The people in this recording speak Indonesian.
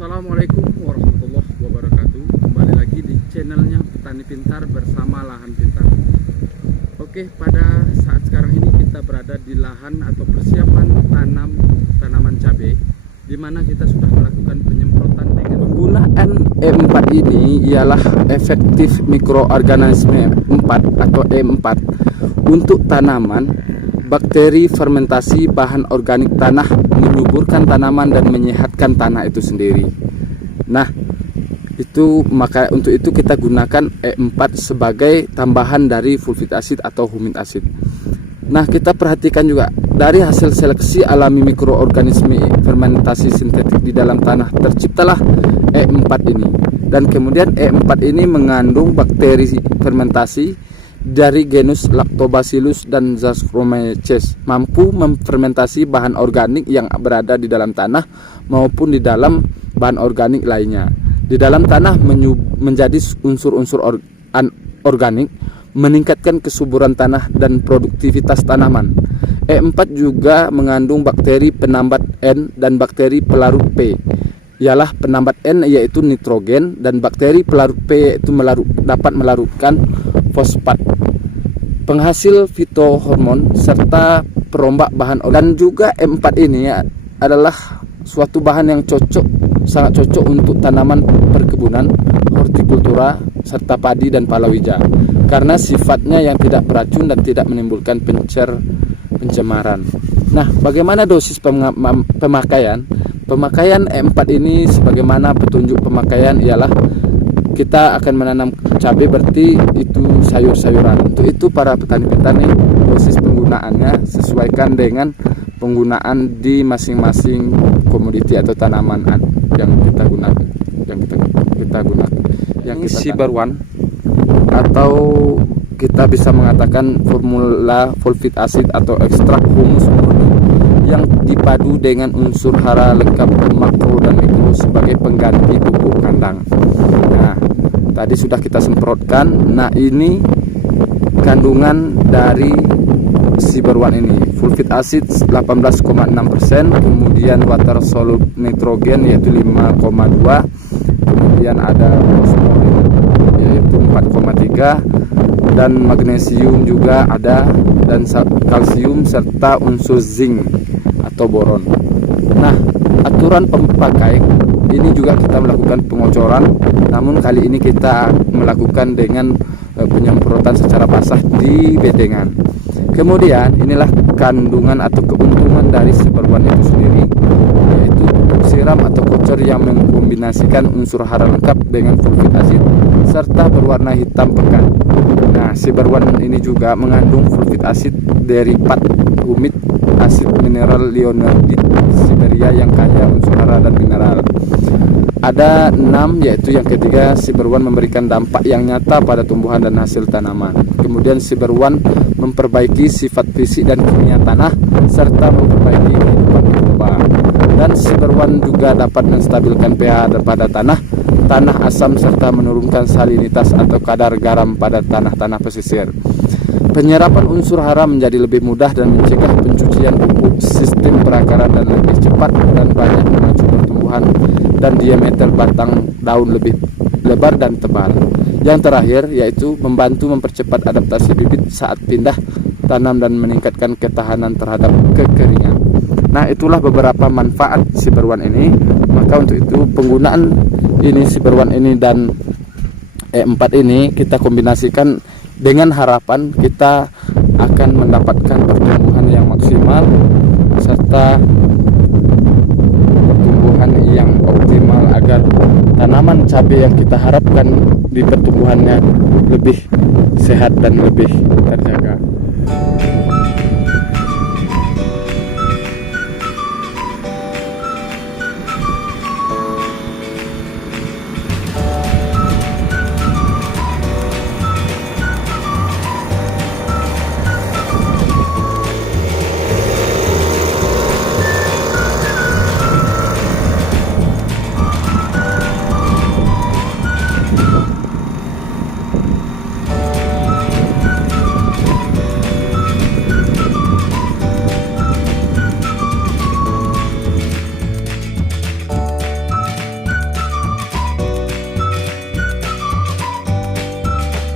Assalamualaikum warahmatullahi wabarakatuh. Kembali lagi di channelnya Petani Pintar bersama Lahan Pintar. Oke, pada saat sekarang ini kita berada di lahan atau persiapan tanaman cabai, di mana kita sudah melakukan penyemprotan dengan penggunaan E4 ini ialah efektif mikroorganisme 4 atau E4 untuk tanaman, bakteri fermentasi bahan organik tanah, menyuburkan tanaman dan menyehatkan tanah itu sendiri. Nah, untuk itu kita gunakan E4 sebagai tambahan dari fulvic acid atau humic acid. Nah, kita perhatikan juga dari hasil seleksi alami mikroorganisme fermentasi sintetik di dalam tanah terciptalah E4 ini. Dan kemudian E4 ini mengandung bakteri fermentasi dari genus Lactobacillus dan Saccharomyces, mampu memfermentasi bahan organik yang berada di dalam tanah maupun di dalam bahan organik lainnya. Di dalam tanah menjadi unsur-unsur organik, meningkatkan kesuburan tanah dan produktivitas tanaman. E4 juga mengandung bakteri penambat N dan bakteri pelarut P. Ialah penambat N yaitu nitrogen dan bakteri pelarut P yaitu dapat melarutkan fosfat, penghasil fitohormon serta perombak bahan organik. Dan juga E4 ini adalah suatu bahan yang sangat cocok untuk tanaman perkebunan, hortikultura serta padi dan palawija karena sifatnya yang tidak beracun dan tidak menimbulkan pencemaran. Nah, bagaimana dosis pemakaian? Pemakaian E4 ini sebagaimana petunjuk pemakaian ialah kita akan menanam cabai, berarti itu sayur-sayuran. Untuk itu para petani-petani dosis penggunaannya sesuaikan dengan penggunaan di masing-masing komoditi atau tanaman yang kita gunakan. Yang kita Cyber One atau kita bisa mengatakan formula fulvic acid atau ekstrak humus murni yang dipadu dengan unsur hara lengkap makro dan mikro sebagai pengganti pupuk kandang. Nah, tadi sudah kita semprotkan. Nah, ini kandungan dari Cyber One ini. Fulvic acid 18,6%, kemudian water solute nitrogen yaitu 5,2, kemudian ada fosforin yaitu 4,3, dan magnesium juga ada, dan kalsium serta unsur zinc atau boron. Nah, aturan pemakai ini juga kita melakukan pengocoran, namun kali ini kita melakukan dengan penyemprotan secara basah di bedengan. Kemudian inilah kandungan atau keuntungan dari Cyber One itu sendiri, yaitu siram atau kocor yang mengkombinasikan unsur hara lengkap dengan fulvic acid serta berwarna hitam pekat. Nah, Cyber One ini juga mengandung fulvic acid derivat humic acid mineral Leonardite Siberia yang kaya unsur hara dan mineral. Ada 6, yaitu yang ketiga, Cyber One memberikan dampak yang nyata pada tumbuhan dan hasil tanaman. Kemudian Cyber One memperbaiki sifat fisik dan kimia tanah serta memperbaiki kehidupan mikroba. Dan Cyber One juga dapat menstabilkan pH pada tanah asam serta menurunkan salinitas atau kadar garam pada tanah-tanah pesisir. Penyerapan unsur hara menjadi lebih mudah dan mencegah pencucian pupuk, sistem perakaran dan lebih cepat dan banyak memacu pertumbuhan, dan diameter batang daun lebih lebar dan tebal. Yang terakhir yaitu membantu mempercepat adaptasi bibit saat pindah tanam dan meningkatkan ketahanan terhadap kekeringan. Nah, itulah beberapa manfaat Cyber One ini. Maka untuk itu penggunaan ini Cyber One ini dan E4 ini kita kombinasikan dengan harapan kita akan mendapatkan pertumbuhan yang maksimal serta pertumbuhan yang optimal agar tanaman cabai yang kita harapkan di pertumbuhannya lebih sehat dan lebih